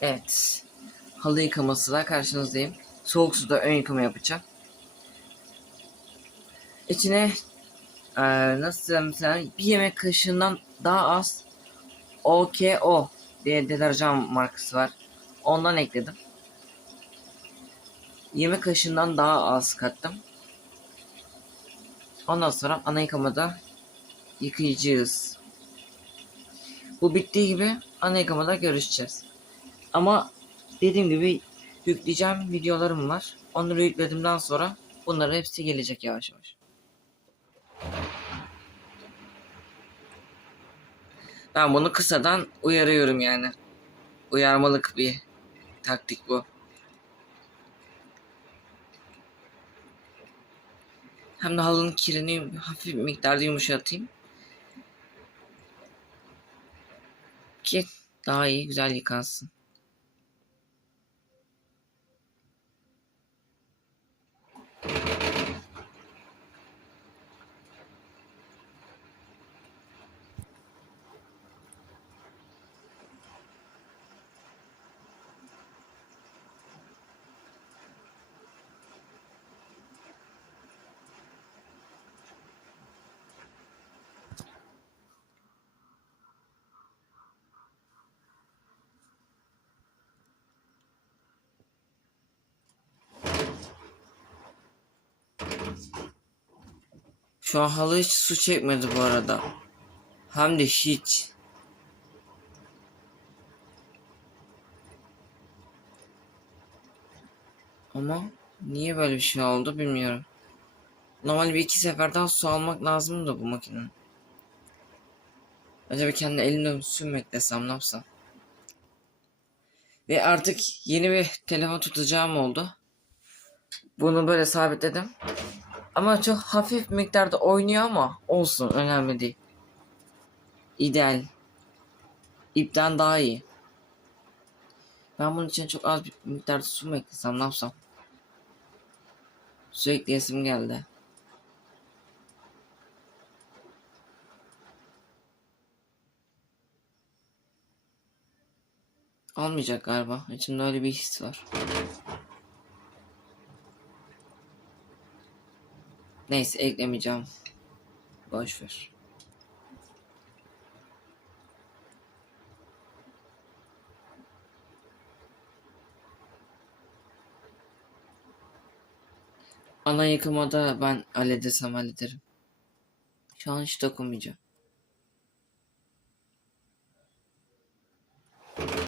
Evet. Halı yıkamasıyla karşınızdayım. Soğuk suda ön yıkama yapacağım. İçine eee nasıl desem bir yemek kaşığından daha az OKO diye deterjan markası var. Ondan ekledim. Yemek kaşığından daha az kattım. Ondan sonra ana yıkamada yıkayacağız. Bu bittiği gibi ana yıkamada görüşeceğiz. Ama dediğim gibi yükleyeceğim videolarım var. Onları yükledimden sonra bunların hepsi gelecek yavaş yavaş. Ben bunu kısadan uyarıyorum yani. Uyarmalık bir taktik bu. Hem de halının kirini hafif miktarda yumuşatayım. Ki daha iyi güzel yıkansın. Şu an halı hiç su çekmedi bu arada. Hem de hiç. Ama niye böyle bir şey oldu bilmiyorum. Normal bir iki seferden su almak lazım da bu makinenin. Acaba kendi elimle su mu eklesem ne yapsam? Ve artık yeni bir telefon tutacağım oldu. Bunu böyle sabitledim. Ama çok hafif miktarda oynuyor ama olsun önemli değil. İdeal. İpten daha iyi. Ben bunun için çok az bir miktarda su mu eklesem ne yapsam? Su ekleyesim geldi. Almayacak galiba. İçimde öyle bir his var. Neyse eklemeyeceğim. Boş ver. Ana yıkamada ben halledersem hallederim. Şu an hiç dokunmayacağım.